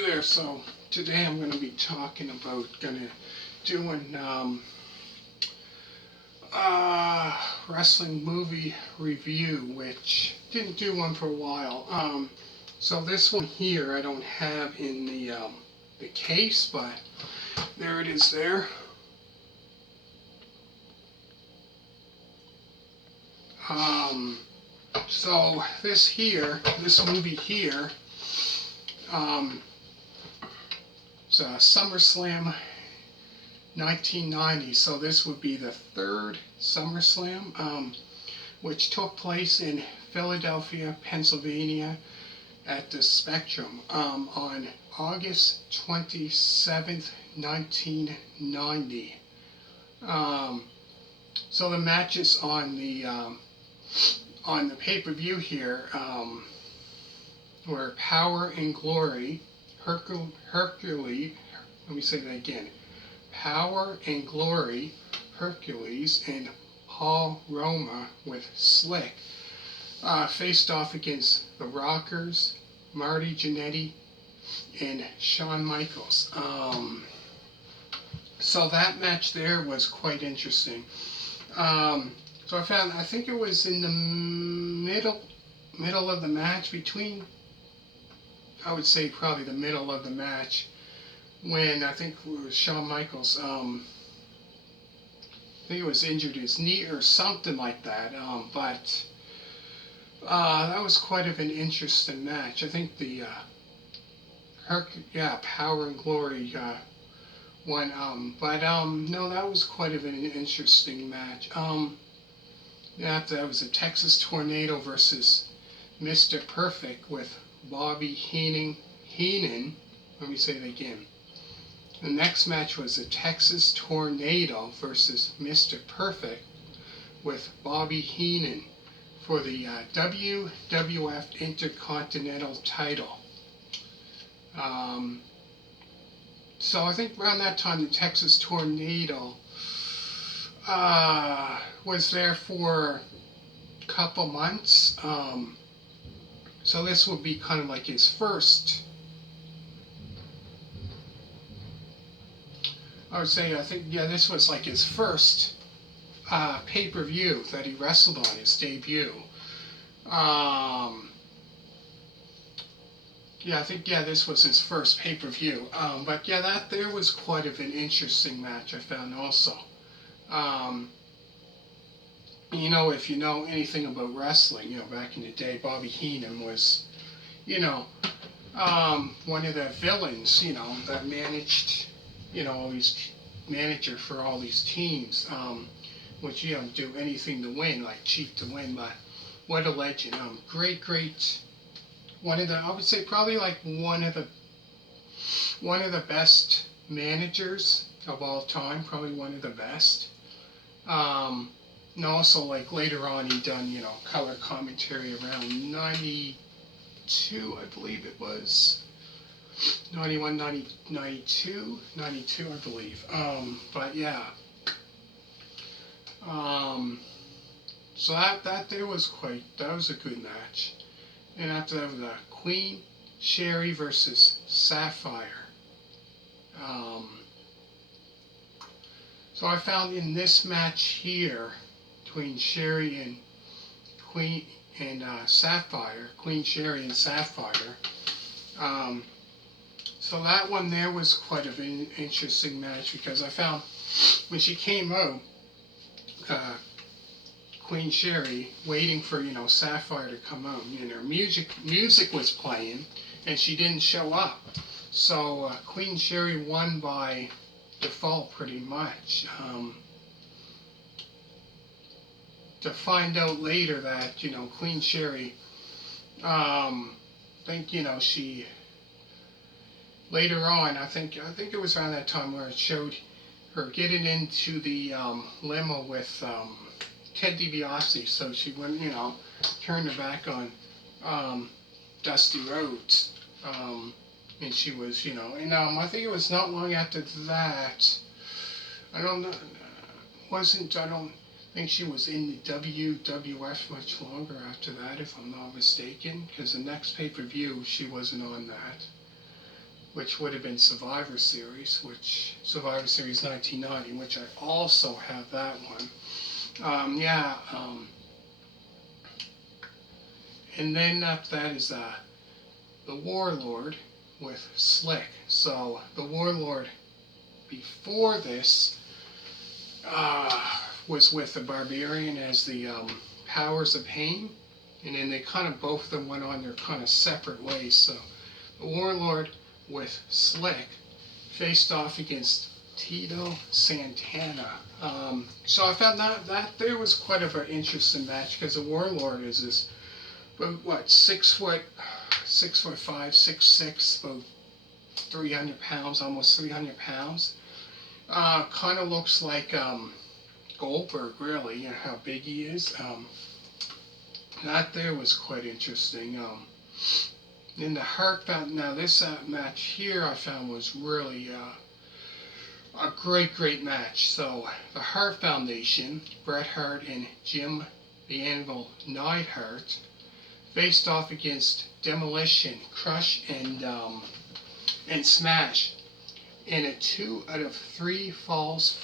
Hey there, so today I'm going to be talking about, doing wrestling movie review, which didn't do one for a while. So this one here I don't have in the case, but there it is there. So this movie here, it's SummerSlam 1990, so this would be the third SummerSlam, which took place in Philadelphia, Pennsylvania at the Spectrum on August 27th, 1990. So the matches on the pay-per-view here were Power and Glory, Hercules, let me say that again, Power and Glory, Hercules, and Paul Roma with Slick faced off against the Rockers, Marty Jannetty, and Shawn Michaels. So that match there was quite interesting. So I think it was in the middle of the match, I would say probably the middle of the match, when I think it was Shawn Michaels, I think he was injured his knee or something like that, but that was quite of an interesting match. I think the Power and Glory won, no, that was quite of an interesting match. That was a Texas Tornado versus Mr. Perfect with Bobby Heenan. Let me say that again. The next match was a Texas Tornado versus Mr. Perfect with Bobby Heenan for the WWF Intercontinental title. So I think around that time the Texas Tornado was there for a couple months. So this would be kind of like his first, this was like his first pay-per-view that he wrestled on, his debut. This was his first pay-per-view. But that there was quite of an interesting match, I found also. If you know anything about wrestling, back in the day, Bobby Heenan was, one of the villains, that managed, always manager for all these teams, which, do anything to win, like cheat to win, but what a legend. Great, I would say probably like one of the best managers of all time, probably one of the best. And also, like, later on he done, color commentary around 92, I believe it was. 91, 92, I believe. But yeah. So that there was that was a good match. And after that was Queen Sherry versus Sapphire. So I found in this match here between Sherry and Queen Sherry and Sapphire. So that one there was quite of an interesting match, because I found when she came out, Queen Sherry waiting for Sapphire to come out, music was playing and she didn't show up, so Queen Sherry won by default pretty much. To find out later that Queen Sherry, she later on, I think it was around that time where it showed her getting into the limo with Ted DiBiase, so she went, turned her back on Dusty Rhodes, and she was, and I think it was not long after that. I don't think she was in the WWF much longer after that, if I'm not mistaken, because the next pay-per-view she wasn't on that. which would have been Survivor Series, which Survivor Series 1990, which I also have that one. Yeah, and then after that is the Warlord with Slick. So the Warlord before this was with the Barbarian as the Powers of Pain, and then they kind of both of them went on their kind of separate ways. So the Warlord with Slick faced off against Tito Santana. So I found that there was quite of an interesting match because the Warlord is this, what, 6'5", 6'6", about 300 pounds, almost 300 pounds. Kind of looks like Goldberg, really, you know, how big he is. That there was quite interesting. In the Hart found, now this match here I found was really a great match. So the Hart Foundation, Bret Hart and Jim the Anvil Neidhart, faced off against Demolition, Crush, and Smash in a 2 out of 3 falls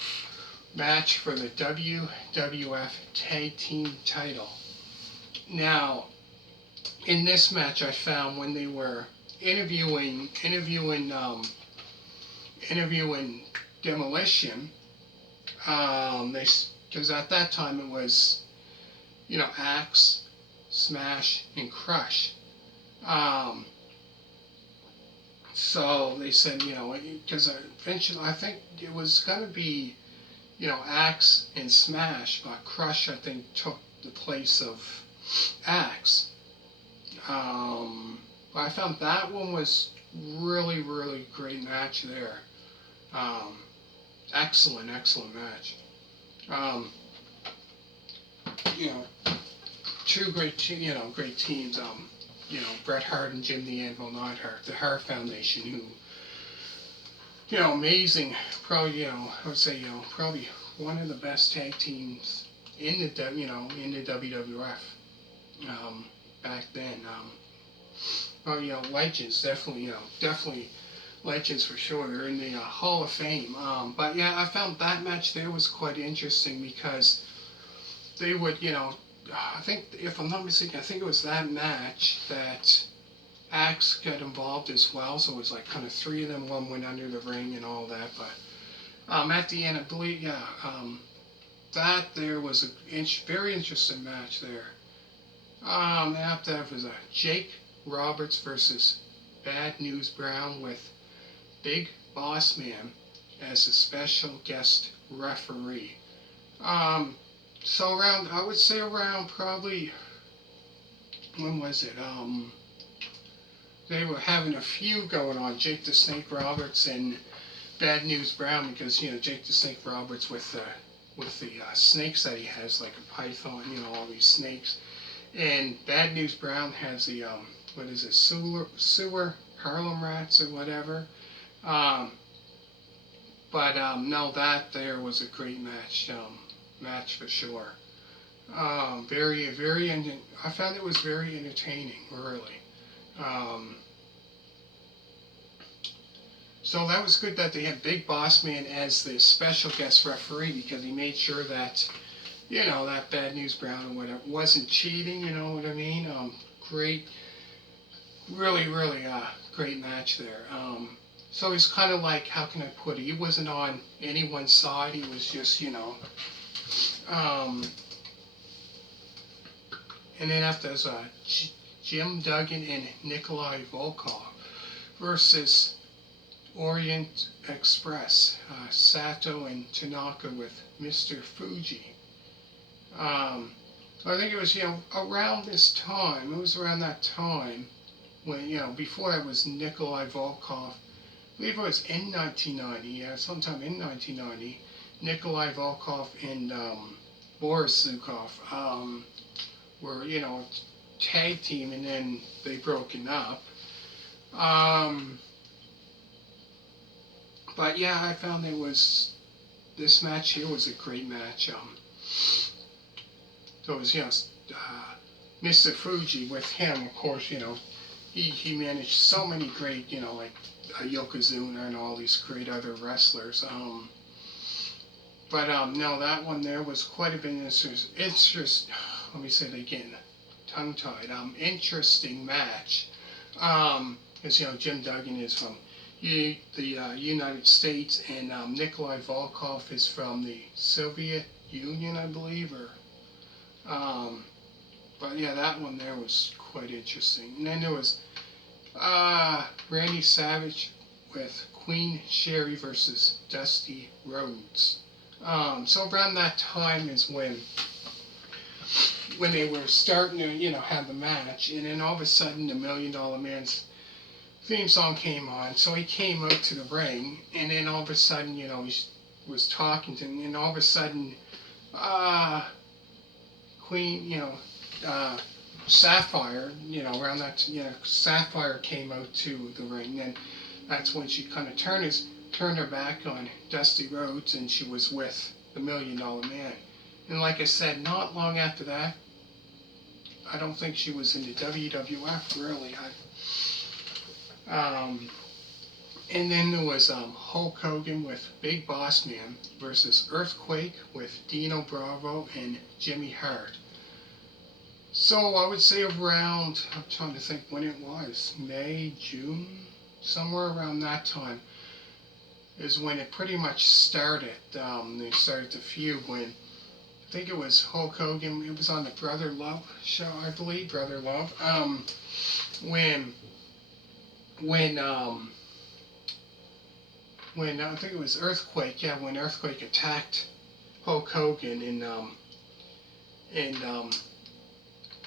match for the WWF Tag Team title. Now, in this match, I found when they were interviewing Demolition, because at that time it was, you know, Axe, Smash, and Crush. So they said, you know, because eventually I think it was going to be, you know, Axe and Smash, but Crush I think took the place of Axe. But I found that one was really great match there. Excellent match. You know, two great teams. You know, Bret Hart and Jim the Anvil Neidhart, the Hart Foundation, who, you know, amazing, probably, you know, I would say, you know, probably one of the best tag teams in the WWF back then. Oh, you know, legends, definitely legends for sure. They're in the Hall of Fame. But yeah, I found that match there was quite interesting because they would, you know, I think, if I'm not mistaken, I think it was that match that Axe got involved as well. So it was like kind of 3 of them. One went under the ring and all that. But at the end, I believe, yeah, that there was a very interesting match there. After that was Jake Roberts versus Bad News Brown with Big Boss Man as a special guest referee. So around, I would say around probably, when was it? They were having a feud going on, Jake the Snake Roberts and Bad News Brown, because, you know, Jake the Snake Roberts with the snakes that he has, like a python, you know, all these snakes. And Bad News Brown has the, what is it, sewer Harlem Rats or whatever. No, that there was a great match. Match for sure. Very, I found it was very entertaining, really. So that was good that they had Big Boss Man as the special guest referee, because he made sure that, you know, that Bad News Brown or whatever wasn't cheating, you know what I mean? Great, really, great match there. So he's kind of like, how can I put it? He wasn't on anyone's side. He was just, you know. And then after there's Jim Duggan and Nikolai Volkov versus Orient Express, Sato and Tanaka with Mr. Fuji. So I think it was, you know, around this time, it was around that time when, you know, before that was Nikolai Volkov. I believe it was in 1990, yeah, sometime in 1990, Nikolai Volkov and Boris Zukov were, you know, tag team, and then they broken up. But yeah, I found this match here was a great match. So it was, you know, Mr. Fuji with him, of course, you know, he managed so many great, like Yokozuna and all these great other wrestlers. But no, that one there was quite a bit interest. Let me say that again, tongue-tied. Interesting match. As Jim Duggan is from the United States, and Nikolai Volkov is from the Soviet Union, I believe, but yeah, that one there was quite interesting. And then there was Randy Savage with Queen Sherry versus Dusty Rhodes. So around that time is when they were starting to have the match, and then all of a sudden the $1 Million Man's theme song came on. So he came out to the ring, and then all of a sudden he was talking to him, and all of a sudden Queen Sapphire, around that, Sapphire came out to the ring, and that's when she kind of turned her back on Dusty Rhodes, and she was with the $1 Million Man. And like I said, not long after that, I don't think she was in the WWF really. And then there was Hulk Hogan with Big Boss Man versus Earthquake with Dino Bravo and Jimmy Hart. So I would say around, I'm trying to think when it was, May, June, somewhere around that time is when it pretty much started. They started to feud when, I think it was Hulk Hogan, it was on the Brother Love show, I believe, Brother Love, when I think it was Earthquake, when Earthquake attacked Hulk Hogan and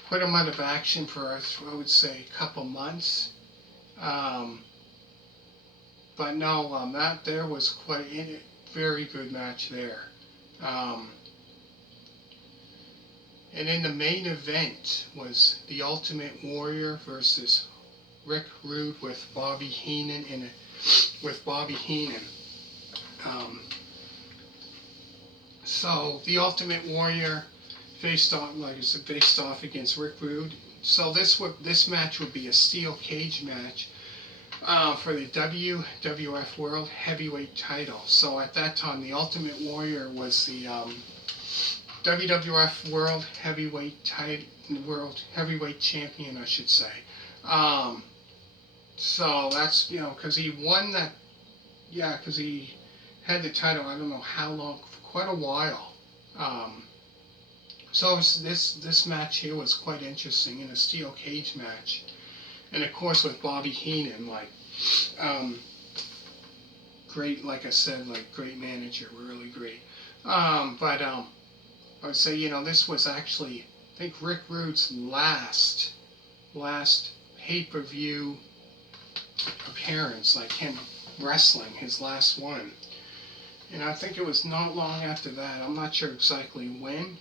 put him out of action for, I would say, a couple months. But no, that there was quite a very good match there. And in the main event was the Ultimate Warrior versus Rick Rude with Bobby Heenan So the Ultimate Warrior faced off, like I said, faced off against Rick Rude. So this match would be a steel cage match for the WWF World Heavyweight title. So at that time, the Ultimate Warrior was the WWF World Heavyweight Champion, I should say. So that's because he won that. Yeah, because he had the title. I don't know how long, for quite a while. So this match here was quite interesting, in a steel cage match, and of course with Bobby Heenan, great, like I said, great manager, really great. But I would say this was actually, I think, Rick Rude's last pay-per-view appearance, like him wrestling, his last one. And I think it was not long after that, I'm not sure exactly when,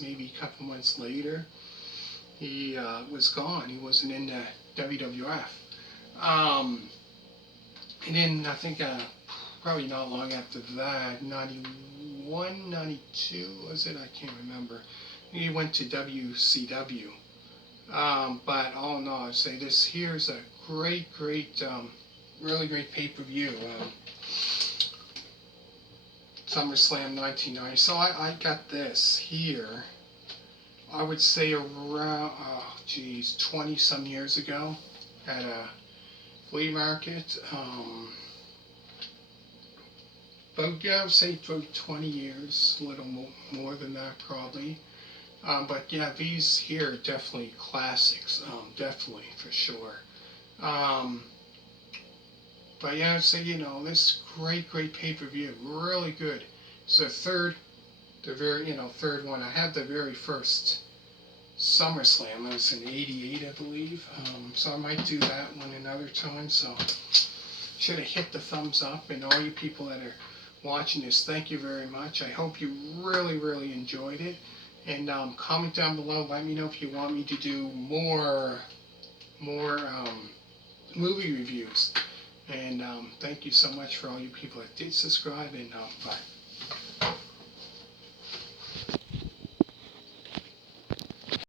maybe a couple months later, he was gone. He wasn't in the WWF. And then I think probably not long after that, 91, 92, was it? I can't remember. He went to WCW. But all in all, I'd say this here's a great, really great pay-per-view. Summerslam 1990. So I got this here, I would say around, 20 some years ago at a flea market. But I would say about 20 years, a little more than that probably. But yeah, these here are definitely classics, definitely for sure. But yeah, I'd say this great pay-per-view, really good. It's the third one. I had the very first SummerSlam. It was in '88, I believe. So I might do that one another time. So should have hit the thumbs up, and all you people that are watching this, thank you very much. I hope you really enjoyed it. And comment down below. Let me know if you want me to do more movie reviews. And thank you so much for all you people that did subscribe, and bye.